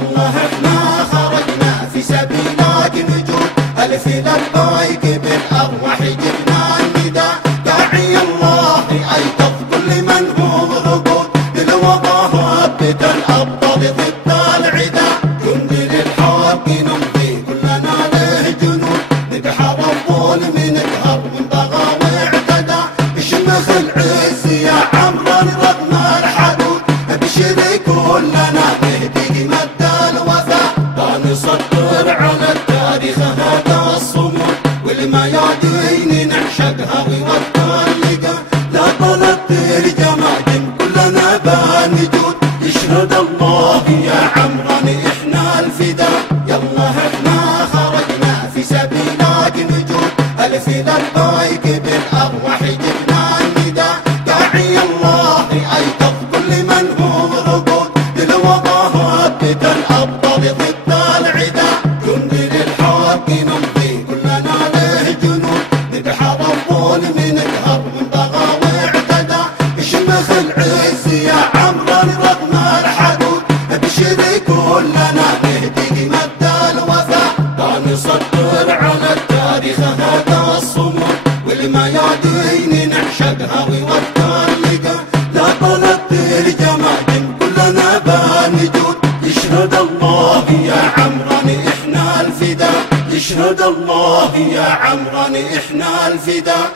يلا احنا خرجنا في سبيلك نجود، ألف لبيك بالأرواح جبنا النداء، داعي الله أيقظ كل من هم رقود، للوضع هبت الأبطال ضد العدا، جند للحق نمضي كلنا له جنود، نبحر الظلم نقهر من بغى واعتدى، شمخ العز يا عمرا رغم الحدود، ابشري كلنا نهدي مد الوفاء، ونسطر على التاريخ هذا الصمود، والميادين نعشقها والتلقى، لا طلب الجماجم كلنا بنجود، يشهد الله يا عمران احنا الفداء، يلا احنا خرجنا في سبيلك نجود، ألف لبيك بالأرواح جبنا النداء، داعي الله أيقظ كل من هم رقود، للوضع هبت الأبطال ضد العدا، جند للحق نمضي كلنا له جنود، نبحر الظلم نقهر من بغى واعتدى، شمخ العز يا عمرا رغم الحدود، ابشري كلنا نهدي مد الوفاء، ونسطر على التاريخ هذا الصمود، والميادين نعشقها والتلقى، لا طلب الجماجم كلنا بنجود، يشهد الله يا عمران احنا الفداء، يشهد الله يا عمران احنا الفداء.